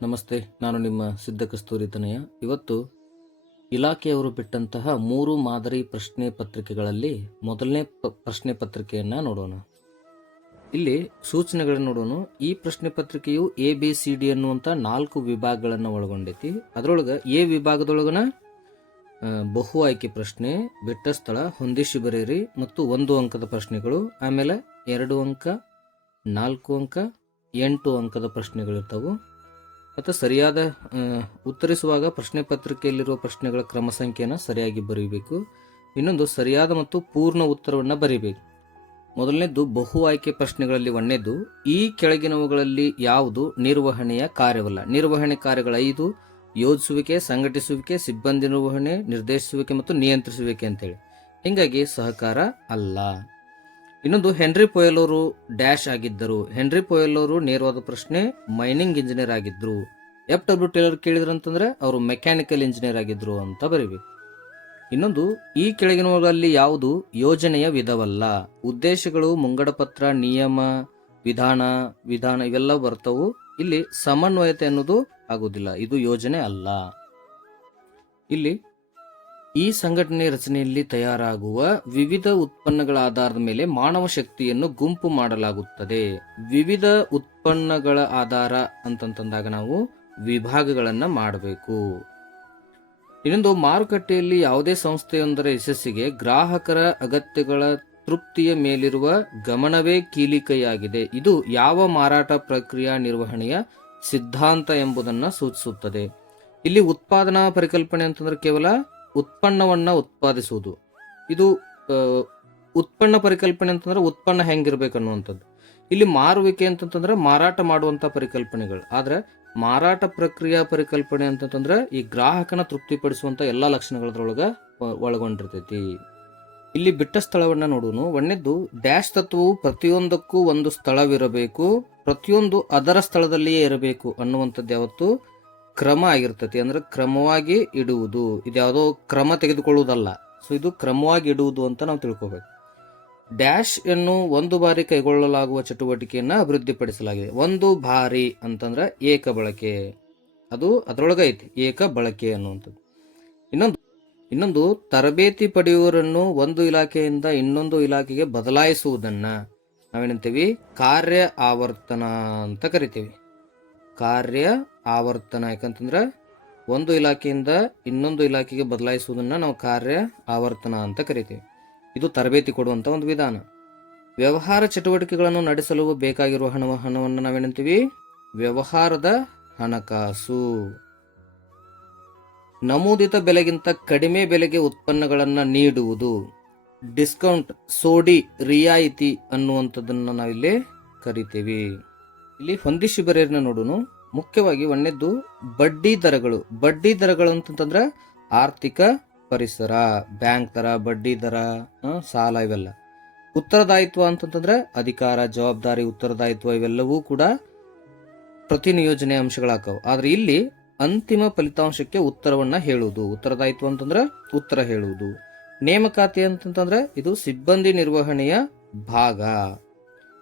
ನಮಸ್ತೆ, ನಾನು ನಿಮ್ಮ ಸಿದ್ಧ ಕಸ್ತೂರಿ ತನಯ. ಇವತ್ತು ಇಲಾಖೆಯವರು ಬಿಟ್ಟಂತಹ 3 ಮಾದರಿ ಪ್ರಶ್ನೆ ಪತ್ರಿಕೆಗಳಲ್ಲಿ ಮೊದಲನೇ ಪ್ರಶ್ನೆ ಪತ್ರಿಕೆಯನ್ನು ನೋಡೋಣ. ಇಲ್ಲಿ ಸೂಚನೆಗಳನ್ನು ನೋಡೋಣ. ಈ ಪ್ರಶ್ನೆ ಪತ್ರಿಕೆಯು ABCD ಅನ್ನುವಂಥ 4 ವಿಭಾಗಗಳನ್ನು ಒಳಗೊಂಡೈತಿ. ಅದರೊಳಗೆ ಎ ವಿಭಾಗದೊಳಗನ ಬಹು ಆಯ್ಕೆ ಪ್ರಶ್ನೆ, ಬಿಟ್ಟ ಸ್ಥಳ, ಹೊಂದಿಸಿ ಬರೆಯಿರಿ ಮತ್ತು 1 ಅಂಕದ ಪ್ರಶ್ನೆಗಳು, ಆಮೇಲೆ 2 ಅಂಕ, 4 ಅಂಕ, 8 ಅಂಕದ ಪ್ರಶ್ನೆಗಳಿರ್ತಾವೆ. ಮತ್ತು ಸರಿಯಾದ ಉತ್ತರಿಸುವಾಗ ಪ್ರಶ್ನೆ ಪತ್ರಿಕೆಯಲ್ಲಿರುವ ಪ್ರಶ್ನೆಗಳ ಕ್ರಮ ಸಂಖ್ಯೆಯನ್ನು ಸರಿಯಾಗಿ ಬರೀಬೇಕು. ಇನ್ನೊಂದು ಸರಿಯಾದ ಮತ್ತು ಪೂರ್ಣ ಉತ್ತರವನ್ನು ಬರೀಬೇಕು. ಮೊದಲನೇದು ಬಹು ಆಯ್ಕೆ ಪ್ರಶ್ನೆಗಳಲ್ಲಿ ಒಂದನೇದು, ಈ ಕೆಳಗಿನವುಗಳಲ್ಲಿ ಯಾವುದು ನಿರ್ವಹಣೆಯ ಕಾರ್ಯವಲ್ಲ? ನಿರ್ವಹಣೆ ಕಾರ್ಯಗಳು 5: ಯೋಜಿಸುವಿಕೆ, ಸಂಘಟಿಸುವಿಕೆ, ಸಿಬ್ಬಂದಿ ನಿರ್ವಹಣೆ, ನಿರ್ದೇಶಿಸುವಿಕೆ ಮತ್ತು ನಿಯಂತ್ರಿಸುವಿಕೆ ಅಂತೇಳಿ. ಹೀಗಾಗಿ ಸಹಕಾರ ಅಲ್ಲ. ಇನ್ನೊಂದು, ಹೆನ್ರಿ ಪೊಯಲ್ ಅವರು ಡ್ಯಾಶ್ ಆಗಿದ್ದರು. ಹೆನ್ರಿ ಪೊಯಲ್ ಅವರು ನೇರವಾದ ಪ್ರಶ್ನೆ, ಮೈನಿಂಗ್ ಇಂಜಿನಿಯರ್ ಆಗಿದ್ರು. FW ಟೇಲರ್ ಕೇಳಿದ್ರಂತಂದ್ರೆ ಅವರು ಮೆಕ್ಯಾನಿಕಲ್ ಇಂಜಿನಿಯರ್ ಆಗಿದ್ರು ಅಂತ ಬರೀಬೇಕು. ಇನ್ನೊಂದು, ಈ ಕೆಳಗಿನವುಗಳಲ್ಲಿ ಯಾವುದು ಯೋಜನೆಯ ವಿಧವಲ್ಲ? ಉದ್ದೇಶಗಳು, ಮುಂಗಡ ಪತ್ರ, ನಿಯಮ, ವಿಧಾನ ಇವೆಲ್ಲ ಬರ್ತವು. ಇಲ್ಲಿ ಸಮನ್ವಯತೆ ಅನ್ನೋದು ಆಗುವುದಿಲ್ಲ, ಇದು ಯೋಜನೆ ಅಲ್ಲ. ಇಲ್ಲಿ ಈ ಸಂಘಟನೆ ರಚನೆಯಲ್ಲಿ ತಯಾರಾಗುವ ವಿವಿಧ ಉತ್ಪನ್ನಗಳ ಆಧಾರದ ಮೇಲೆ ಮಾನವ ಶಕ್ತಿಯನ್ನು ಗುಂಪು ಮಾಡಲಾಗುತ್ತದೆ. ವಿವಿಧ ಉತ್ಪನ್ನಗಳ ಆಧಾರ ಅಂತಂದಾಗ ನಾವು ವಿಭಾಗಗಳನ್ನು ಮಾಡಬೇಕು. ಇನ್ನೊಂದು, ಮಾರುಕಟ್ಟೆಯಲ್ಲಿ ಯಾವುದೇ ಸಂಸ್ಥೆಯೊಂದರ ಯಶಸ್ಸಿಗೆ ಗ್ರಾಹಕರ ಅಗತ್ಯಗಳ ತೃಪ್ತಿಯ ಮೇಲಿರುವ ಗಮನವೇ ಕೀಲಿಕೈಯಾಗಿದೆ. ಇದು ಯಾವ ಮಾರಾಟ ಪ್ರಕ್ರಿಯಾ ನಿರ್ವಹಣೆಯ ಸಿದ್ಧಾಂತ ಎಂಬುದನ್ನು ಸೂಚಿಸುತ್ತದೆ. ಇಲ್ಲಿ ಉತ್ಪಾದನಾ ಪರಿಕಲ್ಪನೆ ಅಂತಂದ್ರೆ ಕೇವಲ ಉತ್ಪನ್ನವನ್ನ ಉತ್ಪಾದಿಸುವುದು. ಇದು ಉತ್ಪನ್ನ ಪರಿಕಲ್ಪನೆ ಅಂತಂದ್ರೆ ಉತ್ಪನ್ನ ಹೆಂಗಿರ್ಬೇಕು ಅನ್ನುವಂಥದ್ದು. ಇಲ್ಲಿ ಮಾರುವಿಕೆ ಅಂತಂತಂದ್ರೆ ಮಾರಾಟ ಮಾಡುವಂತ ಪರಿಕಲ್ಪನೆಗಳು. ಆದ್ರೆ ಮಾರಾಟ ಪ್ರಕ್ರಿಯಾ ಪರಿಕಲ್ಪನೆ ಅಂತಂದ್ರೆ ಈ ಗ್ರಾಹಕನ ತೃಪ್ತಿಪಡಿಸುವಂತ ಎಲ್ಲಾ ಲಕ್ಷಣಗಳದ್ರೊಳಗ ಒಳಗೊಂಡಿರ್ತೈತಿ. ಇಲ್ಲಿ ಬಿಟ್ಟ ಸ್ಥಳವನ್ನ ನೋಡೋಣ. ಒಂದನೇದ್ದು, ಡ್ಯಾಶ್ ತತ್ವವು ಪ್ರತಿಯೊಂದಕ್ಕೂ ಒಂದು ಸ್ಥಳವಿರಬೇಕು, ಪ್ರತಿಯೊಂದು ಅದರ ಸ್ಥಳದಲ್ಲಿಯೇ ಇರಬೇಕು ಅನ್ನುವಂಥದ್ದು ಯಾವತ್ತು ಕ್ರಮ ಆಗಿರ್ತೈತಿ. ಅಂದ್ರೆ ಕ್ರಮವಾಗಿ ಇಡುವುದು. ಇದ್ಯಾವುದೋ ಕ್ರಮ ತೆಗೆದುಕೊಳ್ಳುವುದಲ್ಲ. ಸೊ ಇದು ಕ್ರಮವಾಗಿ ಇಡುವುದು ಅಂತ ನಾವು ತಿಳ್ಕೊಬೇಕು. ಡ್ಯಾಶ್ ಅನ್ನು ಒಂದು ಬಾರಿ ಕೈಗೊಳ್ಳಲಾಗುವ ಚಟುವಟಿಕೆಯನ್ನ ಅಭಿವೃದ್ಧಿಪಡಿಸಲಾಗಿದೆ. ಒಂದು ಬಾರಿ ಅಂತಂದ್ರೆ ಏಕ ಬಳಕೆ, ಅದು ಅದರೊಳಗೆ ಐತಿ, ಏಕ ಬಳಕೆ ಅನ್ನುವಂಥದ್ದು. ಇನ್ನೊಂದು ತರಬೇತಿ ಪಡೆಯುವವರನ್ನು ಒಂದು ಇಲಾಖೆಯಿಂದ ಇನ್ನೊಂದು ಇಲಾಖೆಗೆ ಬದಲಾಯಿಸುವುದನ್ನ ನಾವೇನಂತೀವಿ? ಕಾರ್ಯ ಆವರ್ತನ ಅಂತ ಕರಿತೀವಿ. ಕಾರ್ಯ ಆವರ್ತನ. ಯಾಕಂತಂದ್ರೆ ಒಂದು ಇಲಾಖೆಯಿಂದ ಇನ್ನೊಂದು ಇಲಾಖೆಗೆ ಬದಲಾಯಿಸುವುದನ್ನ ನಾವು ಕಾರ್ಯ ಆವರ್ತನ ಅಂತ ಕರಿತೀವಿ. ಇದು ತರಬೇತಿ ಕೊಡುವಂತ ಒಂದು ವಿಧಾನ. ವ್ಯವಹಾರ ಚಟುವಟಿಕೆಗಳನ್ನು ನಡೆಸಲು ಬೇಕಾಗಿರುವ ಹಣವನ್ನು ನಾವೇನಂತೀವಿ? ವ್ಯವಹಾರದ ಹಣಕಾಸು. ನಮೂದಿತ ಬೆಲೆಗಿಂತ ಕಡಿಮೆ ಬೆಲೆಗೆ ಉತ್ಪನ್ನಗಳನ್ನು ನೀಡುವುದು. ಡಿಸ್ಕೌಂಟ್, ಸೋಡಿ, ರಿಯಾಯಿತಿ ಅನ್ನುವಂಥದ್ದನ್ನು ನಾವಿಲ್ಲಿ ಕರಿತೀವಿ. ಇಲ್ಲಿ ಹೊಂದಿಸಿ ಬರೆಯನ್ನ ನೋಡೋಣ. ಮುಖ್ಯವಾಗಿ ಒಂದನೇದ್ದು ಬಡ್ಡಿ ದರಗಳು. ಬಡ್ಡಿ ದರಗಳು ಅಂತಂದ್ರೆ ಆರ್ಥಿಕ ಪರಿಸರ, ಬ್ಯಾಂಕ್ ದರ, ಬಡ್ಡಿ ದರ, ಸಾಲ, ಇವೆಲ್ಲ. ಉತ್ತರದಾಯಿತ್ವ ಅಂತಂದ್ರೆ ಅಧಿಕಾರ, ಜವಾಬ್ದಾರಿ, ಉತ್ತರದಾಯಿತ್ವ ಇವೆಲ್ಲವೂ ಕೂಡ ಪ್ರತಿನಿಯೋಜನೆ ಅಂಶಗಳಾಕವು. ಆದ್ರೆ ಇಲ್ಲಿ ಅಂತಿಮ ಫಲಿತಾಂಶಕ್ಕೆ ಉತ್ತರವನ್ನ ಹೇಳುವುದು. ಉತ್ತರದಾಯಿತ್ವ ಅಂತಂದ್ರೆ ಉತ್ತರ ಹೇಳುವುದು. ನೇಮಕಾತಿ ಅಂತಂದ್ರೆ ಇದು ಸಿಬ್ಬಂದಿ ನಿರ್ವಹಣೆಯ ಭಾಗ.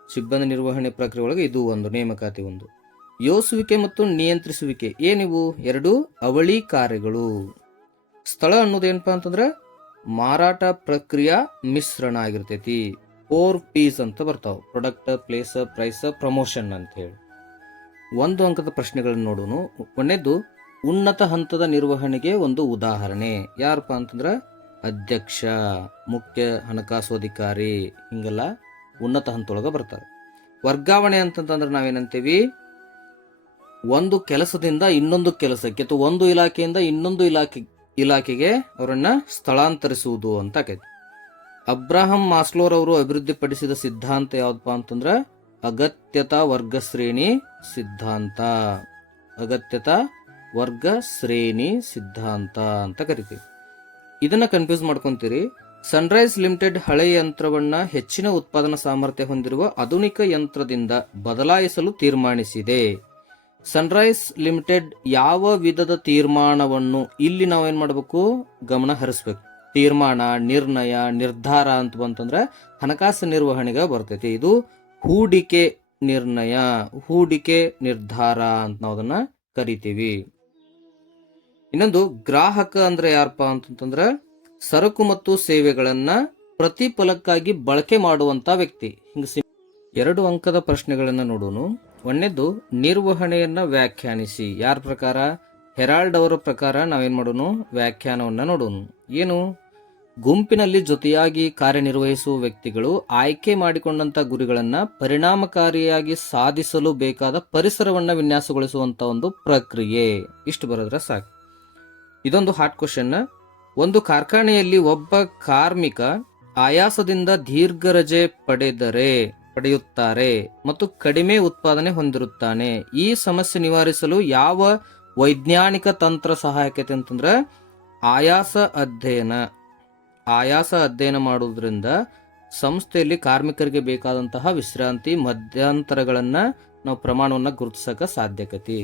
ಸಿಬ್ಬಂದಿ ನಿರ್ವಹಣೆ ಪ್ರಕ್ರಿಯೆ ಒಳಗೆ ಇದು ಒಂದು ನೇಮಕಾತಿ. ಒಂದು ಯೋಜಿಸುವಿಕೆ ಮತ್ತು ನಿಯಂತ್ರಿಸುವಿಕೆ. ಏನಿವು? 2 ಅವಳಿ ಕಾರ್ಯಗಳು. ಸ್ಥಳ ಅನ್ನೋದೇನಪ್ಪಾ ಅಂತಂದ್ರೆ ಮಾರಾಟ ಪ್ರಕ್ರಿಯೆ ಮಿಶ್ರಣ ಆಗಿರ್ತೈತಿ. 4 P's ಅಂತ ಬರ್ತಾವ: ಪ್ರೊಡಕ್ಟ್, ಪ್ಲೇಸ್, ಪ್ರೈಸ್, ಪ್ರಮೋಷನ್ ಅಂತ ಹೇಳಿ. 1 ಅಂಕದ ಪ್ರಶ್ನೆಗಳನ್ನು ನೋಡೋಣ. ಒಂದನೇದು, ಉನ್ನತ ಹಂತದ ನಿರ್ವಹಣೆಗೆ ಒಂದು ಉದಾಹರಣೆ. ಯಾರಪ್ಪ ಅಂತಂದ್ರೆ ಅಧ್ಯಕ್ಷ, ಮುಖ್ಯ ಹಣಕಾಸು ಅಧಿಕಾರಿ, ಹಿಂಗೆಲ್ಲ ಉನ್ನತ ಹಂತದೊಳಗೆ ಬರ್ತಾರೆ. ವರ್ಗಾವಣೆ ಅಂತಂದ್ರೆ ನಾವೇನಂತೀವಿ? ಒಂದು ಕೆಲಸದಿಂದ ಇನ್ನೊಂದು ಕೆಲಸಕ್ಕೆ ಅಥವಾ ಒಂದು ಇಲಾಖೆಯಿಂದ ಇನ್ನೊಂದು ಇಲಾಖೆಗೆ ಅವರನ್ನ ಸ್ಥಳಾಂತರಿಸುವುದು ಅಂತ ಆಕೈತಿ. ಅಬ್ರಾಹಂ ಮಾಸ್ಲೋರ್ ಅವರು ಅಭಿವೃದ್ಧಿಪಡಿಸಿದ ಸಿದ್ಧಾಂತ ಯಾವ್ದಪ್ಪ ಅಂತಂದ್ರೆ ಅಗತ್ಯತಾ ವರ್ಗ ಶ್ರೇಣಿ ಸಿದ್ಧಾಂತ. ಅಗತ್ಯತಾ ವರ್ಗ ಶ್ರೇಣಿ ಸಿದ್ಧಾಂತ ಅಂತ ಕರಿತೀವಿ. ಇದನ್ನ ಕನ್ಫ್ಯೂಸ್ ಮಾಡ್ಕೊಂತೀರಿ. ಸನ್ರೈಸ್ ಲಿಮಿಟೆಡ್ ಹಳೆಯ ಯಂತ್ರವನ್ನ ಹೆಚ್ಚಿನ ಉತ್ಪಾದನಾ ಸಾಮರ್ಥ್ಯ ಹೊಂದಿರುವ ಆಧುನಿಕ ಯಂತ್ರದಿಂದ ಬದಲಾಯಿಸಲು ತೀರ್ಮಾನಿಸಿದೆ. ಸನ್ರೈಸ್ ಲಿಮಿಟೆಡ್ ಯಾವ ವಿಧದ ತೀರ್ಮಾನವನ್ನು ಇಲ್ಲಿ ನಾವೇನ್ ಮಾಡಬೇಕು? ಗಮನ ಹರಿಸ್ಬೇಕು. ತೀರ್ಮಾನ, ನಿರ್ಣಯ, ನಿರ್ಧಾರ ಅಂತ ಬಂತಂದ್ರೆ ಹಣಕಾಸು ನಿರ್ವಹಣೆಗೆ ಬರ್ತೈತಿ. ಇದು ಹೂಡಿಕೆ ನಿರ್ಣಯ, ಹೂಡಿಕೆ ನಿರ್ಧಾರ ಅಂತ ನಾವು ಅದನ್ನ ಕರಿತೀವಿ. ಇನ್ನೊಂದು ಗ್ರಾಹಕ ಅಂದ್ರೆ ಯಾರಪ್ಪ ಅಂತಂದ್ರೆ ಸರಕು ಮತ್ತು ಸೇವೆಗಳನ್ನ ಪ್ರತಿಫಲಕ್ಕಾಗಿ ಬಳಕೆ ಮಾಡುವಂತ ವ್ಯಕ್ತಿ. ಹಿಂಗ 2 ಅಂಕದ ಪ್ರಶ್ನೆಗಳನ್ನ ನೋಡೋಣ. ಒಂದನೇದು ನಿರ್ವಹಣೆಯನ್ನ ವ್ಯಾಖ್ಯಾನಿಸಿ. ಯಾರ ಪ್ರಕಾರ? ಹೆರಾಲ್ಡ್ ಅವರ ಪ್ರಕಾರ ನಾವೇನ್ ಮಾಡೋಣ? ವ್ಯಾಖ್ಯಾನವನ್ನ ನೋಡೋಣ. ಏನು? ಗುಂಪಿನಲ್ಲಿ ಜೊತೆಯಾಗಿ ಕಾರ್ಯನಿರ್ವಹಿಸುವ ವ್ಯಕ್ತಿಗಳು ಆಯ್ಕೆ ಮಾಡಿಕೊಂಡಂತ ಗುರಿಗಳನ್ನ ಪರಿಣಾಮಕಾರಿಯಾಗಿ ಸಾಧಿಸಲು ಬೇಕಾದ ಪರಿಸರವನ್ನ ವಿನ್ಯಾಸಗೊಳಿಸುವಂತ ಒಂದು ಪ್ರಕ್ರಿಯೆ. ಇಷ್ಟು ಬರೋದ್ರ ಸಾಕು. ಇದೊಂದು ಹಾಟ್ ಕ್ವಶನ್. ಒಂದು ಕಾರ್ಖಾನೆಯಲ್ಲಿ ಒಬ್ಬ ಕಾರ್ಮಿಕ ಆಯಾಸದಿಂದ ದೀರ್ಘ ರಜೆ ಪಡೆಯುತ್ತಾರೆ ಮತ್ತು ಕಡಿಮೆ ಉತ್ಪಾದನೆ ಹೊಂದಿರುತ್ತಾನೆ. ಈ ಸಮಸ್ಯೆ ನಿವಾರಿಸಲು ಯಾವ ವೈಜ್ಞಾನಿಕ ತಂತ್ರ ಸಹಾಯಕತೆ ಅಂತಂದ್ರೆ ಆಯಾಸ ಅಧ್ಯಯನ ಮಾಡುವುದರಿಂದ ಸಂಸ್ಥೆಯಲ್ಲಿ ಕಾರ್ಮಿಕರಿಗೆ ಬೇಕಾದಂತಹ ವಿಶ್ರಾಂತಿ ಮಧ್ಯಂತರಗಳನ್ನ ನಾವು ಪ್ರಮಾಣವನ್ನ ಗುರುತಿಸಕ ಸಾಧ್ಯಕತಿ.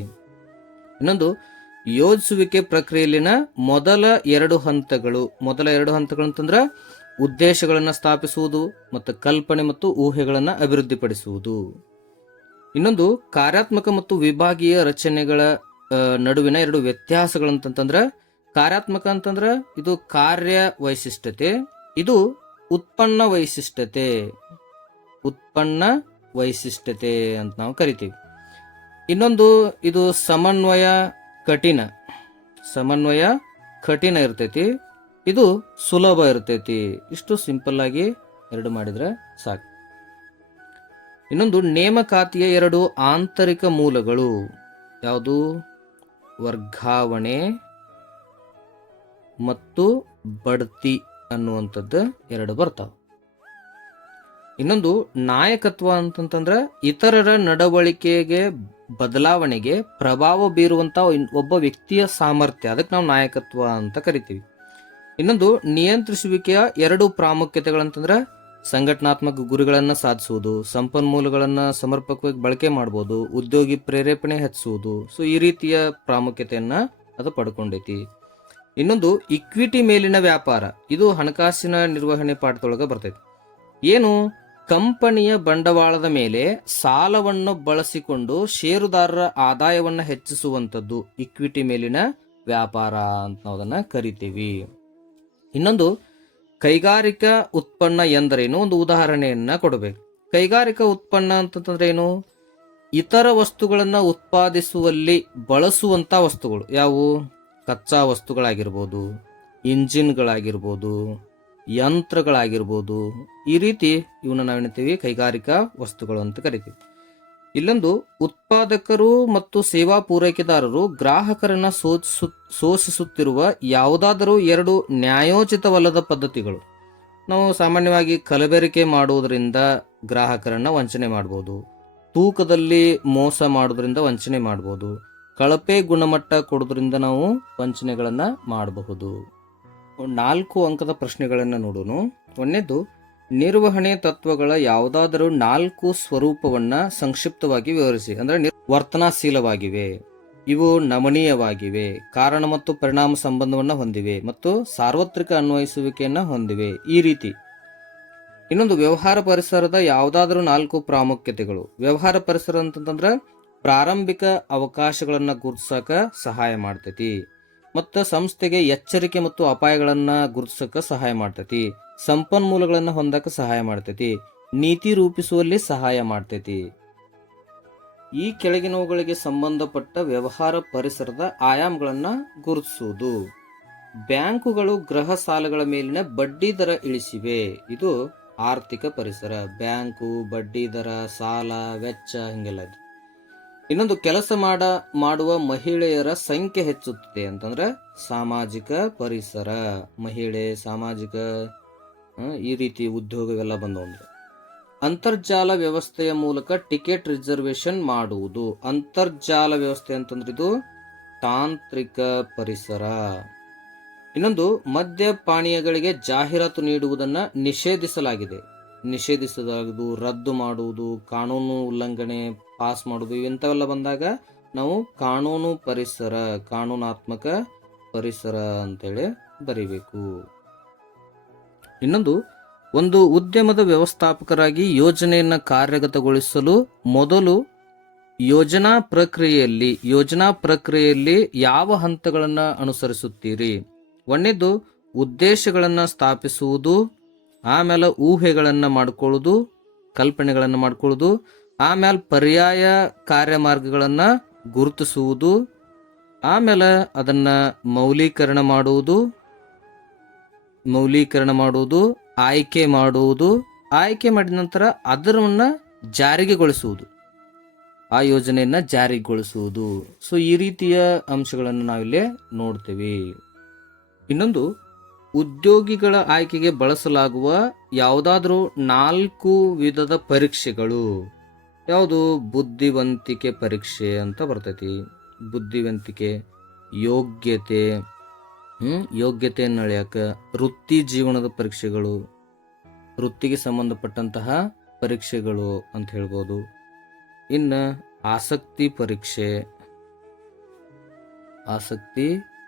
ಇನ್ನೊಂದು ಯೋಜಿಸುವಿಕೆ ಪ್ರಕ್ರಿಯೆಯಲ್ಲಿನ ಮೊದಲ 2 ಹಂತಗಳು ಅಂತಂದ್ರ ಉದ್ದೇಶಗಳನ್ನ ಸ್ಥಾಪಿಸುವುದು ಮತ್ತು ಕಲ್ಪನೆ ಮತ್ತು ಊಹೆಗಳನ್ನ ಅಭಿವೃದ್ಧಿಪಡಿಸುವುದು. ಇನ್ನೊಂದು ಕಾರ್ಯಾತ್ಮಕ ಮತ್ತು ವಿಭಾಗೀಯ ರಚನೆಗಳ ನಡುವಿನ 2 ವ್ಯತ್ಯಾಸಗಳಂತಂದ್ರ ಕಾರ್ಯಾತ್ಮಕ ಅಂತಂದ್ರ ಇದು ಕಾರ್ಯ ವೈಶಿಷ್ಟ್ಯತೆ, ಇದು ಉತ್ಪನ್ನ ವೈಶಿಷ್ಟ್ಯತೆ ಅಂತ ನಾವು ಕರಿತೀವಿ. ಇನ್ನೊಂದು ಇದು ಸಮನ್ವಯ ಕಠಿಣ ಇರ್ತೈತಿ, ಇದು ಸುಲಭ ಇರ್ತೈತಿ. ಇಷ್ಟು ಸಿಂಪಲ್ ಆಗಿ 2 ಮಾಡಿದ್ರೆ ಸಾಕು. ಇನ್ನೊಂದು ನೇಮಕಾತಿಯ 2 ಆಂತರಿಕ ಮೂಲಗಳು ಯಾವುದು? ವರ್ಗಾವಣೆ ಮತ್ತು ಬಡ್ತಿ ಅನ್ನುವಂಥದ್ದು 2 ಬರ್ತಾವ. ಇನ್ನೊಂದು ನಾಯಕತ್ವ ಅಂತಂತಂದ್ರ ಇತರರ ನಡವಳಿಕೆಗೆ ಬದಲಾವಣೆಗೆ ಪ್ರಭಾವ ಬೀರುವಂತ ಒಬ್ಬ ವ್ಯಕ್ತಿಯ ಸಾಮರ್ಥ್ಯ, ಅದಕ್ಕೆ ನಾವು ನಾಯಕತ್ವ ಅಂತ ಕರಿತೀವಿ. ಇನ್ನೊಂದು ನಿಯಂತ್ರಿಸುವಿಕೆಯ 2 ಪ್ರಾಮುಖ್ಯತೆಗಳಂತಂದ್ರ ಸಂಘಟನಾತ್ಮಕ ಗುರಿಗಳನ್ನ ಸಾಧಿಸುವುದು, ಸಂಪನ್ಮೂಲಗಳನ್ನ ಸಮರ್ಪಕವಾಗಿ ಬಳಕೆ ಮಾಡಬಹುದು, ಉದ್ಯೋಗಿ ಪ್ರೇರೇಪಣೆ ಹೆಚ್ಚಿಸುವುದು. ಸೊ ಈ ರೀತಿಯ ಪ್ರಾಮುಖ್ಯತೆಯನ್ನ ಅದು ಪಡ್ಕೊಂಡೈತಿ. ಇನ್ನೊಂದು ಇಕ್ವಿಟಿ ಮೇಲಿನ ವ್ಯಾಪಾರ, ಇದು ಹಣಕಾಸಿನ ನಿರ್ವಹಣೆ ಪಾಠದೊಳಗ ಬರ್ತೈತಿ. ಏನು? ಕಂಪನಿಯ ಬಂಡವಾಳದ ಮೇಲೆ ಸಾಲವನ್ನು ಬಳಸಿಕೊಂಡು ಷೇರುದಾರರ ಆದಾಯವನ್ನ ಹೆಚ್ಚಿಸುವಂಥದ್ದು ಇಕ್ವಿಟಿ ಮೇಲಿನ ವ್ಯಾಪಾರ ಅಂತ ನಾವು ಅದನ್ನ ಕರಿತೀವಿ. ಇನ್ನೊಂದು ಕೈಗಾರಿಕಾ ಉತ್ಪನ್ನ ಎಂದರೇನು? ಒಂದು ಉದಾಹರಣೆಯನ್ನ ಕೊಡಬೇಕು. ಕೈಗಾರಿಕಾ ಉತ್ಪನ್ನ ಅಂತಂದ್ರೆ ಏನು? ಇತರ ವಸ್ತುಗಳನ್ನ ಉತ್ಪಾದಿಸುವಲ್ಲಿ ಬಳಸುವಂತ ವಸ್ತುಗಳು ಯಾವುವು? ಕಚ್ಚಾ ವಸ್ತುಗಳಾಗಿರ್ಬೋದು, ಇಂಜಿನ್ಗಳಾಗಿರ್ಬೋದು, ಯಂತ್ರಗಳಾಗಿರ್ಬೋದು. ಈ ರೀತಿ ಇವನ್ನ ನಾವೇನಂತೀವಿ? ಕೈಗಾರಿಕಾ ವಸ್ತುಗಳು ಅಂತ ಕರಿತೀವಿ. ಇಲ್ಲೊಂದು ಉತ್ಪಾದಕರು ಮತ್ತು ಸೇವಾ ಪೂರೈಕೆದಾರರು ಗ್ರಾಹಕರನ್ನ ಶೋಷಿಸುತ್ತಿರುವ ಯಾವುದಾದರೂ 2 ನ್ಯಾಯೋಚಿತವಲ್ಲದ ಪದ್ಧತಿಗಳು. ನಾವು ಸಾಮಾನ್ಯವಾಗಿ ಕಲಬೆರಕೆ ಮಾಡುವುದರಿಂದ ಗ್ರಾಹಕರನ್ನ ವಂಚನೆ ಮಾಡಬಹುದು, ತೂಕದಲ್ಲಿ ಮೋಸ ಮಾಡೋದ್ರಿಂದ ವಂಚನೆ ಮಾಡಬಹುದು, ಕಳಪೆ ಗುಣಮಟ್ಟ ಕೊಡೋದ್ರಿಂದ ನಾವು ವಂಚನೆಗಳನ್ನ ಮಾಡಬಹುದು. 4 ಅಂಕದ ಪ್ರಶ್ನೆಗಳನ್ನ ನೋಡೋಣ. ಒಂದನೇದು ನಿರ್ವಹಣೆ ತತ್ವಗಳ ಯಾವುದಾದರೂ 4 ಸ್ವರೂಪವನ್ನ ಸಂಕ್ಷಿಪ್ತವಾಗಿ ವಿವರಿಸಿ. ಅಂದ್ರೆ ವರ್ತನಾಶೀಲವಾಗಿವೆ, ಇವು ನಮನೀಯವಾಗಿವೆ, ಕಾರಣ ಮತ್ತು ಪರಿಣಾಮ ಸಂಬಂಧವನ್ನ ಹೊಂದಿವೆ ಮತ್ತು ಸಾರ್ವತ್ರಿಕ ಅನ್ವಯಿಸುವಿಕೆಯನ್ನ ಹೊಂದಿವೆ. ಈ ರೀತಿ. ಇನ್ನೊಂದು ವ್ಯವಹಾರ ಪರಿಸರದ ಯಾವುದಾದರೂ 4 ಪ್ರಾಮುಖ್ಯತೆಗಳು. ವ್ಯವಹಾರ ಪರಿಸರ ಅಂತಂದ್ರೆ ಪ್ರಾರಂಭಿಕ ಅವಕಾಶಗಳನ್ನ ಗುರುತಿಸಕ ಸಹಾಯ ಮಾಡ್ತೈತಿ ಮತ್ತು ಸಂಸ್ಥೆಗೆ ಎಚ್ಚರಿಕೆ ಮತ್ತು ಅಪಾಯಗಳನ್ನ ಗುರುತಿಸಕ ಸಹಾಯ ಮಾಡ್ತೈತಿ, ಸಂಪನ್ಮೂಲಗಳನ್ನ ಹೊಂದಕ ಸಹಾಯ ಮಾಡ್ತೈತಿ, ನೀತಿ ರೂಪಿಸುವಲ್ಲಿ ಸಹಾಯ ಮಾಡ್ತೈತಿ. ಈ ಕೆಳಗಿನವುಗಳಿಗೆ ಸಂಬಂಧಪಟ್ಟ ವ್ಯವಹಾರ ಪರಿಸರದ ಆಯಾಮಗಳನ್ನ ಗುರುತಿಸುವುದು. ಬ್ಯಾಂಕುಗಳು ಗೃಹ ಸಾಲಗಳ ಮೇಲಿನ ಬಡ್ಡಿ ದರ ಇಳಿಸಿವೆ. ಇದು ಆರ್ಥಿಕ ಪರಿಸರ. ಬ್ಯಾಂಕು, ಬಡ್ಡಿ ದರ, ಸಾಲ, ವೆಚ್ಚ ಹಿಂಗೆಲ್ಲ. ಇನ್ನೊಂದು ಕೆಲಸ ಮಾಡುವ ಮಹಿಳೆಯರ ಸಂಖ್ಯೆ ಹೆಚ್ಚುತ್ತದೆ ಅಂತಂದ್ರೆ ಸಾಮಾಜಿಕ ಪರಿಸರ. ಮಹಿಳೆ, ಸಾಮಾಜಿಕ, ಈ ರೀತಿ ಉದ್ಯೋಗವೆಲ್ಲ ಬಂದವು. ಅಂತರ್ಜಾಲ ವ್ಯವಸ್ಥೆಯ ಮೂಲಕ ಟಿಕೆಟ್ ರಿಸರ್ವೇಶನ್ ಮಾಡುವುದು. ಅಂತರ್ಜಾಲ ವ್ಯವಸ್ಥೆ ಅಂತಂದ್ರೆ ಇದು ತಾಂತ್ರಿಕ ಪರಿಸರ. ಇನ್ನೊಂದು ಮದ್ಯಪಾನೀಯಗಳಿಗೆ ಜಾಹೀರಾತು ನೀಡುವುದನ್ನ ನಿಷೇಧಿಸಲಾಗಿದೆ. ರದ್ದು ಮಾಡುವುದು, ಕಾನೂನು ಉಲ್ಲಂಘನೆ ಪಾಸ್ ಮಾಡುವುದು, ಇಂಥವೆಲ್ಲ ಬಂದಾಗ ನಾವು ಕಾನೂನು ಪರಿಸರ, ಕಾನೂನಾತ್ಮಕ ಪರಿಸರ ಅಂತೇಳಿ ಬರಿಬೇಕು. ಇನ್ನೊಂದು ಒಂದು ಉದ್ಯಮದ ವ್ಯವಸ್ಥಾಪಕರಾಗಿ ಯೋಜನೆಯನ್ನ ಕಾರ್ಯಗತಗೊಳಿಸಲು ಮೊದಲು ಯೋಜನಾ ಪ್ರಕ್ರಿಯೆಯಲ್ಲಿ ಯಾವ ಹಂತಗಳನ್ನು ಅನುಸರಿಸುತ್ತೀರಿ? ಒಂದನೇದು ಉದ್ದೇಶಗಳನ್ನು ಸ್ಥಾಪಿಸುವುದು, ಆಮೇಲೆ ಊಹೆಗಳನ್ನು ಮಾಡ್ಕೊಳ್ಳೋದು, ಕಲ್ಪನೆಗಳನ್ನು ಮಾಡ್ಕೊಳ್ಳೋದು, ಆಮೇಲೆ ಪರ್ಯಾಯ ಕಾರ್ಯಮಾರ್ಗಗಳನ್ನು ಗುರುತಿಸುವುದು, ಆಮೇಲೆ ಅದನ್ನ ಮೌಲ್ಯೀಕರಣ ಮಾಡುವುದು, ಆಯ್ಕೆ ಮಾಡಿದ ನಂತರ ಅದರನ್ನ ಜಾರಿಗೆಗೊಳಿಸುವುದು, ಆ ಯೋಜನೆಯನ್ನ ಜಾರಿಗೊಳಿಸುವುದು. ಸೊ ಈ ರೀತಿಯ ಅಂಶಗಳನ್ನು ನಾವಿಲ್ಲಿ ನೋಡ್ತೇವೆ. ಇನ್ನೊಂದು, ಉದ್ಯೋಗಿಗಳ ಆಯ್ಕೆಗೆ ಬಳಸಲಾಗುವ ಯಾವುದಾದ್ರೂ 4 ವಿಧದ ಪರೀಕ್ಷೆಗಳು ಯಾವುದು? ಬುದ್ಧಿವಂತಿಕೆ ಪರೀಕ್ಷೆ ಅಂತ ಬರ್ತೈತಿ. ಬುದ್ಧಿವಂತಿಕೆ, ಯೋಗ್ಯತೆಯನ್ನು ಅಳೆಯಕ, ವೃತ್ತಿ ಜೀವನದ ಪರೀಕ್ಷೆಗಳು, ವೃತ್ತಿಗೆ ಸಂಬಂಧಪಟ್ಟಂತಹ ಪರೀಕ್ಷೆಗಳು ಅಂತ ಹೇಳ್ಬೋದು. ಇನ್ನು ಆಸಕ್ತಿ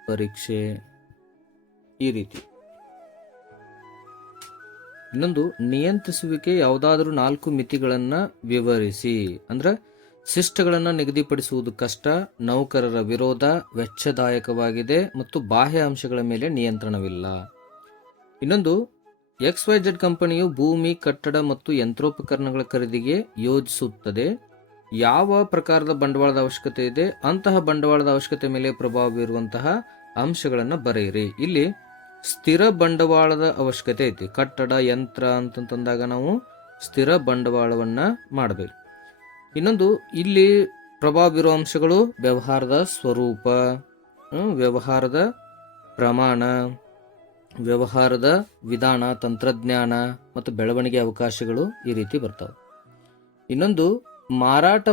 ಪರೀಕ್ಷೆ ಈ ರೀತಿ. ಇನ್ನೊಂದು, ನಿಯಂತ್ರಿಸುವಿಕೆ ಯಾವುದಾದ್ರೂ 4 ಮಿತಿಗಳನ್ನು ವಿವರಿಸಿ. ಅಂದ್ರೆ ಶಿಷ್ಟಗಳನ್ನು ನಿಗದಿಪಡಿಸುವುದು ಕಷ್ಟ, ನೌಕರರ ವಿರೋಧ, ವೆಚ್ಚದಾಯಕವಾಗಿದೆ ಮತ್ತು ಬಾಹ್ಯ ಅಂಶಗಳ ಮೇಲೆ ನಿಯಂತ್ರಣವಿಲ್ಲ. ಇನ್ನೊಂದು, XYZ ಕಂಪನಿಯು ಭೂಮಿ, ಕಟ್ಟಡ ಮತ್ತು ಯಂತ್ರೋಪಕರಣಗಳ ಖರೀದಿಗೆ ಯೋಜಿಸುತ್ತದೆ. ಯಾವ ಪ್ರಕಾರದ ಬಂಡವಾಳದ ಅವಶ್ಯಕತೆ ಇದೆ, ಅಂತಹ ಬಂಡವಾಳದ ಅವಶ್ಯಕತೆ ಮೇಲೆ ಪ್ರಭಾವ ಬೀರುವಂತಹ ಅಂಶಗಳನ್ನು ಬರೆಯಿರಿ. ಇಲ್ಲಿ ಸ್ಥಿರ ಬಂಡವಾಳದ ಅವಶ್ಯಕತೆ ಐತಿ. ಕಟ್ಟಡ, ಯಂತ್ರ ಅಂತಂದಾಗ ನಾವು ಸ್ಥಿರ ಬಂಡವಾಳವನ್ನ ಮಾಡಬೇಕು. ಇನ್ನೊಂದು, ಇಲ್ಲಿ ಪ್ರಭಾವ ಬೀರುವ ಅಂಶಗಳು ವ್ಯವಹಾರದ ಸ್ವರೂಪ, ವ್ಯವಹಾರದ ಪ್ರಮಾಣ, ವ್ಯವಹಾರದ ವಿಧಾನ, ತಂತ್ರಜ್ಞಾನ ಮತ್ತು ಬೆಳವಣಿಗೆ ಅವಕಾಶಗಳು ಈ ರೀತಿ ಬರ್ತಾವೆ. ಇನ್ನೊಂದು, ಮಾರಾಟ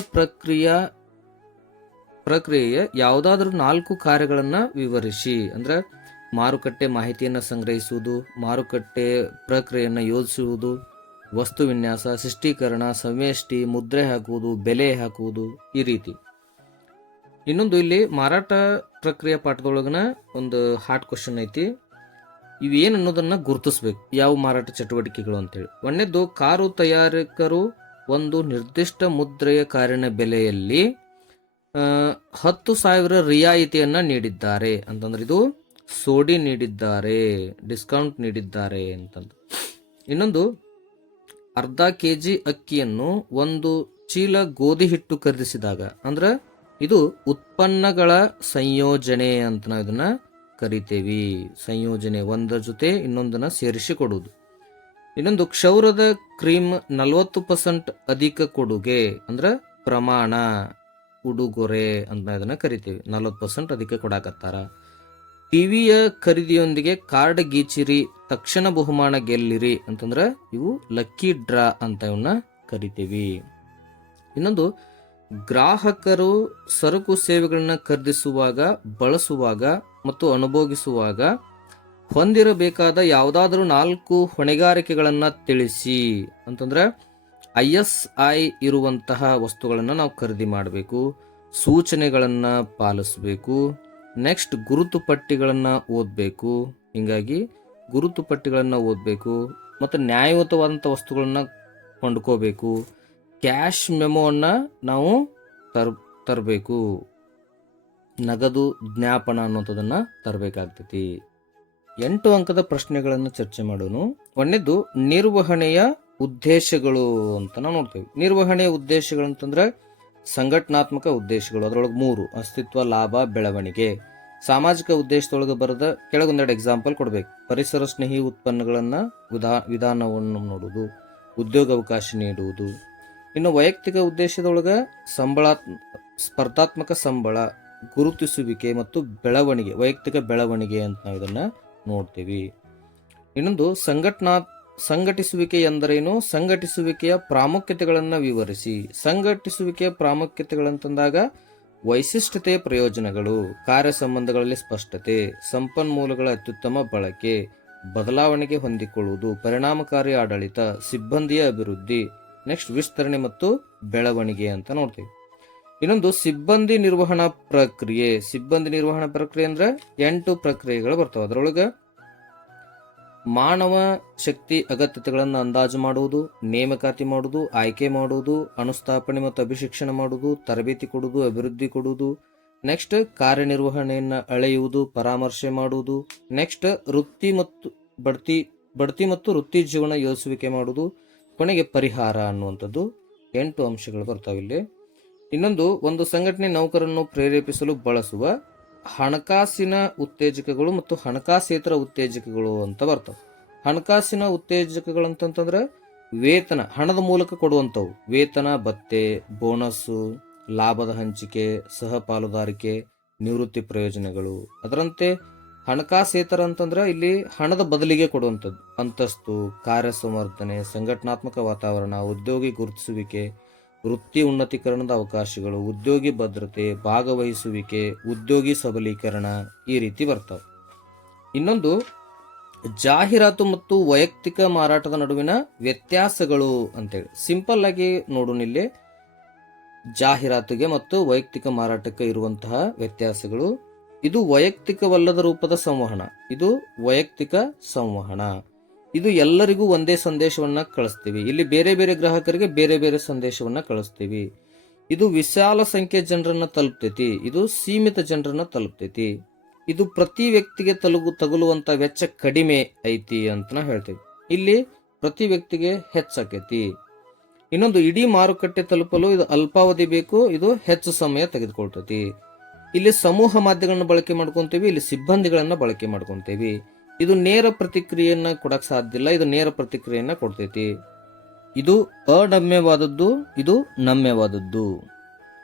ಪ್ರಕ್ರಿಯೆಯ ಯಾವುದಾದ್ರೂ 4 ಕಾರ್ಯಗಳನ್ನು ವಿವರಿಸಿ. ಅಂದ್ರೆ ಮಾರುಕಟ್ಟೆ ಮಾಹಿತಿಯನ್ನು ಸಂಗ್ರಹಿಸುವುದು, ಮಾರುಕಟ್ಟೆ ಪ್ರಕ್ರಿಯೆಯನ್ನು ಯೋಜಿಸುವುದು, ವಸ್ತು ವಿನ್ಯಾಸ, ಶಿಷ್ಟೀಕರಣ, ಸಂವೇಷ್ಟಿ, ಮುದ್ರೆ ಹಾಕುವುದು, ಬೆಲೆ ಹಾಕುವುದು ಈ ರೀತಿ. ಇನ್ನೊಂದು, ಇಲ್ಲಿ ಮಾರಾಟ ಪ್ರಕ್ರಿಯೆ ಪಾಠದೊಳಗನ ಒಂದು ಹಾರ್ಟ್ ಕ್ವಶನ್ ಐತಿ. ಇವೇನು ಅನ್ನೋದನ್ನ ಗುರುತಿಸ್ಬೇಕು, ಯಾವ ಮಾರಾಟ ಚಟುವಟಿಕೆಗಳು ಅಂತೇಳಿ. ಒಂದನೇದು, ಕಾರು ತಯಾರಕರು ಒಂದು ನಿರ್ದಿಷ್ಟ ಮುದ್ರೆಯ ಕಾರಿನ ಬೆಲೆಯಲ್ಲಿ 10,000 ರಿಯಾಯಿತಿಯನ್ನ ನೀಡಿದ್ದಾರೆ ಅಂತಂದ್ರೆ ಇದು ಸೋಡಿ ನೀಡಿದ್ದಾರೆ, ಡಿಸ್ಕೌಂಟ್ ನೀಡಿದ್ದಾರೆ ಅಂತಂದು. ಇನ್ನೊಂದು, ಅರ್ಧ ಕೆಜಿ ಅಕ್ಕಿಯನ್ನು 1 ಚೀಲ ಗೋಧಿ ಹಿಟ್ಟು ಖರೀದಿಸಿದಾಗ, ಅಂದ್ರೆ ಇದು ಉತ್ಪನ್ನಗಳ ಸಂಯೋಜನೆ ಅಂತ ನಾವು ಇದನ್ನ ಕರಿತೇವಿ. ಸಂಯೋಜನೆ, ಒಂದರ ಜೊತೆ ಇನ್ನೊಂದನ್ನ ಸೇರಿಸಿ ಕೊಡುವುದು. ಇನ್ನೊಂದು, ಕ್ಷೌರದ ಕ್ರೀಮ್ 40% ಅಧಿಕ ಕೊಡುಗೆ, ಅಂದ್ರೆ ಪ್ರಮಾಣ, ಉಡುಗೊರೆ ಅಂತ ಇದನ್ನ ಕರಿತೇವೆ. 40% ಅಧಿಕ ಕೊಡಾಕತ್ತಾರ. ಟಿವಿಯ ಖರೀದಿಯೊಂದಿಗೆ ಕಾರ್ಡ್ ಗೀಚಿರಿ, ತಕ್ಷಣ ಬಹುಮಾನ ಗೆಲ್ಲಿರಿ ಅಂತಂದ್ರೆ ಇವು ಲಕ್ಕಿ ಡ್ರಾ ಅಂತ ಇವನ್ನ ಕರಿತೇವಿ. ಇನ್ನೊಂದು, ಗ್ರಾಹಕರು ಸರಕು ಸೇವೆಗಳನ್ನ ಖರೀದಿಸುವಾಗ, ಬಳಸುವಾಗ ಮತ್ತು ಅನುಭೋಗಿಸುವಾಗ ಹೊಂದಿರಬೇಕಾದ ಯಾವುದಾದ್ರೂ 4 ಹೊಣೆಗಾರಿಕೆಗಳನ್ನ ತಿಳಿಸಿ ಅಂತಂದ್ರೆ ISI ಇರುವಂತಹ ವಸ್ತುಗಳನ್ನು ನಾವು ಖರೀದಿ ಮಾಡಬೇಕು, ಸೂಚನೆಗಳನ್ನ ಪಾಲಿಸಬೇಕು, ನೆಕ್ಸ್ಟ್ ಗುರುತು ಪಟ್ಟಿಗಳನ್ನ ಓದಬೇಕು. ಹಿಂಗಾಗಿ ಗುರುತು ಪಟ್ಟಿಗಳನ್ನ ಓದಬೇಕು ಮತ್ತು ನ್ಯಾಯಯುತವಾದಂಥ ವಸ್ತುಗಳನ್ನ ಕೊಂಡ್ಕೋಬೇಕು. ಕ್ಯಾಶ್ ಮೆಮೋವನ್ನ ನಾವು ತರಬೇಕು. ನಗದು ಜ್ಞಾಪನ ಅನ್ನೋಂಥದನ್ನ ತರಬೇಕಾಗ್ತೈತಿ. 8 ಅಂಕದ ಪ್ರಶ್ನೆಗಳನ್ನು ಚರ್ಚೆ ಮಾಡೋಣ. ಒಂದನೇದು, ನಿರ್ವಹಣೆಯ ಉದ್ದೇಶಗಳು ಅಂತ ನಾವು ನೋಡ್ತೇವೆ. ನಿರ್ವಹಣೆಯ ಉದ್ದೇಶಗಳು ಅಂತಂದ್ರೆ ಸಂಘಟನಾತ್ಮಕ ಉದ್ದೇಶಗಳು, ಅದರೊಳಗೆ 3: ಅಸ್ತಿತ್ವ, ಲಾಭ, ಬೆಳವಣಿಗೆ. ಸಾಮಾಜಿಕ ಉದ್ದೇಶದೊಳಗೆ ಬರೆದ ಕೆಳಗೊಂದೆರಡು ಎಕ್ಸಾಂಪಲ್ ಕೊಡ್ಬೇಕು. ಪರಿಸರ ಸ್ನೇಹಿ ಉತ್ಪನ್ನಗಳನ್ನ ವಿಧಾನವನ್ನು ನೋಡುವುದು, ಉದ್ಯೋಗಾವಕಾಶ ನೀಡುವುದು. ಇನ್ನು ವೈಯಕ್ತಿಕ ಉದ್ದೇಶದೊಳಗೆ ಸ್ಪರ್ಧಾತ್ಮಕ ಸಂಬಳ, ಗುರುತಿಸುವಿಕೆ ಮತ್ತು ಬೆಳವಣಿಗೆ, ವೈಯಕ್ತಿಕ ಬೆಳವಣಿಗೆ ಅಂತ ನಾವು ಇದನ್ನ ನೋಡ್ತೀವಿ. ಇನ್ನೊಂದು, ಸಂಘಟಿಸುವಿಕೆ ಎಂದರೇನು, ಸಂಘಟಿಸುವಿಕೆಯ ಪ್ರಾಮುಖ್ಯತೆಗಳನ್ನು ವಿವರಿಸಿ. ಸಂಘಟಿಸುವಿಕೆಯ ಪ್ರಾಮುಖ್ಯತೆಗಳಂತಂದಾಗ ವೈಶಿಷ್ಟ್ಯತೆಯ ಪ್ರಯೋಜನಗಳು, ಕಾರ್ಯ ಸಂಬಂಧಗಳಲ್ಲಿ ಸ್ಪಷ್ಟತೆ, ಸಂಪನ್ಮೂಲಗಳ ಅತ್ಯುತ್ತಮ ಬಳಕೆ, ಬದಲಾವಣೆಗೆ ಹೊಂದಿಕೊಳ್ಳುವುದು, ಪರಿಣಾಮಕಾರಿ ಆಡಳಿತ, ಸಿಬ್ಬಂದಿಯ ಅಭಿವೃದ್ಧಿ, ನೆಕ್ಸ್ಟ್ ವಿಸ್ತರಣೆ ಮತ್ತು ಬೆಳವಣಿಗೆ ಅಂತ ನೋಡ್ತೀವಿ. ಇನ್ನೊಂದು, ಸಿಬ್ಬಂದಿ ನಿರ್ವಹಣಾ ಪ್ರಕ್ರಿಯೆ. ಸಿಬ್ಬಂದಿ ನಿರ್ವಹಣಾ ಪ್ರಕ್ರಿಯೆ ಅಂದ್ರೆ 8 ಪ್ರಕ್ರಿಯೆಗಳು ಬರ್ತಾವೆ. ಅದರೊಳಗೆ ಮಾನವ ಶಕ್ತಿ ಅಗತ್ಯತೆಗಳನ್ನು ಅಂದಾಜು ಮಾಡುವುದು, ನೇಮಕಾತಿ ಮಾಡುವುದು, ಆಯ್ಕೆ ಮಾಡುವುದು, ಅನುಸ್ಥಾಪನೆ ಮತ್ತು ಅಭಿಶಿಕ್ಷಣ ಮಾಡುವುದು, ತರಬೇತಿ ಕೊಡುವುದು, ಅಭಿವೃದ್ಧಿ ಕೊಡುವುದು, ನೆಕ್ಸ್ಟ್ ಕಾರ್ಯನಿರ್ವಹಣೆಯನ್ನು ಅಳೆಯುವುದು, ಪರಾಮರ್ಶೆ ಮಾಡುವುದು, ನೆಕ್ಸ್ಟ್ ಬಡ್ತಿ ಮತ್ತು ವೃತ್ತಿ ಜೀವನ ಯೋಜಿಸುವಿಕೆ ಮಾಡುವುದು, ಕೊನೆಗೆ ಪರಿಹಾರ ಅನ್ನುವಂಥದ್ದು 8 ಅಂಶಗಳು ಬರ್ತಾವೆ ಇಲ್ಲಿ. ಇನ್ನೊಂದು, ಒಂದು ಸಂಘಟನೆ ನೌಕರನ್ನು ಪ್ರೇರೇಪಿಸಲು ಬಳಸುವ ಹಣಕಾಸಿನ ಉತ್ತೇಜಕಗಳು ಮತ್ತು ಹಣಕಾಸೇತರ ಉತ್ತೇಜಕಗಳು ಅಂತ ಬರ್ತವೆ. ಹಣಕಾಸಿನ ಉತ್ತೇಜಕಗಳಂತಂದ್ರೆ ವೇತನ, ಹಣದ ಮೂಲಕ ಕೊಡುವಂಥವು, ವೇತನ, ಭತ್ಯೆ, ಬೋನಸ್ಸು, ಲಾಭದ ಹಂಚಿಕೆ, ಸಹ ಪಾಲುದಾರಿಕೆ, ನಿವೃತ್ತಿ ಪ್ರಯೋಜನಗಳು. ಅದರಂತೆ ಹಣಕಾಸೇತರ ಅಂತಂದ್ರೆ ಇಲ್ಲಿ ಹಣದ ಬದಲಿಗೆ ಕೊಡುವಂಥದ್ದು, ಅಂತಸ್ತು, ಕಾರ್ಯಸಂವರ್ಧನೆ, ಸಂಘಟನಾತ್ಮಕ ವಾತಾವರಣ, ಉದ್ಯೋಗಿ ಗುರುತಿಸುವಿಕೆ, ವೃತ್ತಿ ಉನ್ನತೀಕರಣದ ಅವಕಾಶಗಳು, ಉದ್ಯೋಗಿ ಭದ್ರತೆ, ಭಾಗವಹಿಸುವಿಕೆ, ಉದ್ಯೋಗಿ ಸಬಲೀಕರಣ, ಈ ರೀತಿ ಬರ್ತವೆ. ಇನ್ನೊಂದು, ಜಾಹೀರಾತು ಮತ್ತು ವೈಯಕ್ತಿಕ ಮಾರಾಟದ ನಡುವಿನ ವ್ಯತ್ಯಾಸಗಳು ಅಂತೇಳಿ ಸಿಂಪಲ್ ಆಗಿ ನೋಡೋಣ. ಇಲ್ಲಿ ಜಾಹೀರಾತಿಗೆ ಮತ್ತು ವೈಯಕ್ತಿಕ ಮಾರಾಟಕ್ಕೆ ಇರುವಂತಹ ವ್ಯತ್ಯಾಸಗಳು. ಇದು ವೈಯಕ್ತಿಕವಲ್ಲದ ರೂಪದ ಸಂವಹನ. ಇದು ವೈಯಕ್ತಿಕ ಸಂವಹನ. ಇದು ಎಲ್ಲರಿಗೂ ಒಂದೇ ಸಂದೇಶವನ್ನ ಕಳಿಸ್ತೀವಿ. ಇಲ್ಲಿ ಬೇರೆ ಬೇರೆ ಗ್ರಾಹಕರಿಗೆ ಬೇರೆ ಬೇರೆ ಸಂದೇಶವನ್ನ ಕಳಿಸ್ತೀವಿ. ಇದು ವಿಶಾಲ ಸಂಖ್ಯೆ ಜನರನ್ನ ತಲುಪ್ತೈತಿ. ಇದು ಸೀಮಿತ ಜನರನ್ನ ತಲುಪ್ತೈತಿ. ಇದು ಪ್ರತಿ ವ್ಯಕ್ತಿಗೆ ತಗುಲುವಂತ ವೆಚ್ಚ ಕಡಿಮೆ ಐತಿ ಅಂತ ಹೇಳ್ತೀವಿ. ಇಲ್ಲಿ ಪ್ರತಿ ವ್ಯಕ್ತಿಗೆ ಹೆಚ್ಚಾಕೈತಿ. ಇನ್ನೊಂದು, ಇಡೀ ಮಾರುಕಟ್ಟೆ ತಲುಪಲು ಇದು ಅಲ್ಪಾವಧಿ ಬೇಕು, ಇದು ಹೆಚ್ಚು ಸಮಯ ತೆಗೆದುಕೊಳ್ತೈತಿ. ಇಲ್ಲಿ ಸಮೂಹ ಮಾಧ್ಯಮಗಳನ್ನ ಬಳಕೆ ಮಾಡ್ಕೊಂತೀವಿ, ಇಲ್ಲಿ ಸಿಬ್ಬಂದಿಗಳನ್ನ ಬಳಕೆ ಮಾಡ್ಕೊಂತೀವಿ. ಇದು ನೇರ ಪ್ರತಿಕ್ರಿಯೆಯನ್ನ ಕೊಡಕ್ ಸಾಧ್ಯ ಇಲ್ಲ, ಇದು ನೇರ ಪ್ರತಿಕ್ರಿಯೆಯನ್ನ ಕೊಡ್ತೈತಿ. ಇದು ಅನಮ್ಯವಾದದ್ದು, ಇದು ನಮ್ಯವಾದದ್ದು.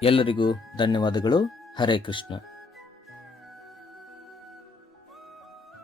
ಎಲ್ಲರಿಗೂ ಧನ್ಯವಾದಗಳು. ಹರೇ ಕೃಷ್ಣ.